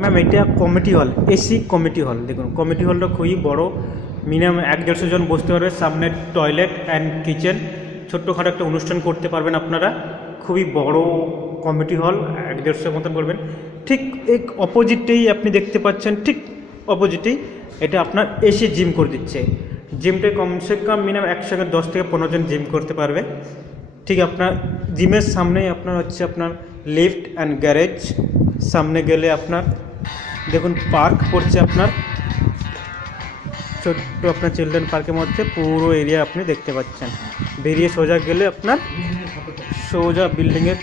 Ma'am এটা committee হল, AC committee হল। দেখুন কমিটি হলটা খুবই বড়, মিনিমাম 1-150 জন বসতে পারবে। সামনে টয়লেট অ্যান্ড কিচেন, ছোট্টখাটো একটা অনুষ্ঠান করতে পারবেন আপনারা। খুবই বড় কমিটি হল, 1-150 মতন করবেন। ঠিক এক অপোজিটেই আপনি দেখতে পাচ্ছেন, ঠিক অপোজিটেই এটা আপনার এসি জিম করে দিচ্ছে। জিমটা কমসে কম মিনিমাম একসঙ্গে 10 থেকে 15 জন জিম করতে পারবে। ঠিক আপনার জিমের সামনেই আপনার হচ্ছে আপনার লিফট অ্যান্ড গ্যারেজ। সামনে গেলে আপনার দেখুন পার্ক পড়ছে, আপনার ছোট্ট আপনার চিলড্রেন পার্কের মধ্যে পুরো এরিয়া আপনি দেখতে পাচ্ছেন। বেরিয়ে সোজা গেলে আপনার সোজা বিল্ডিংয়ের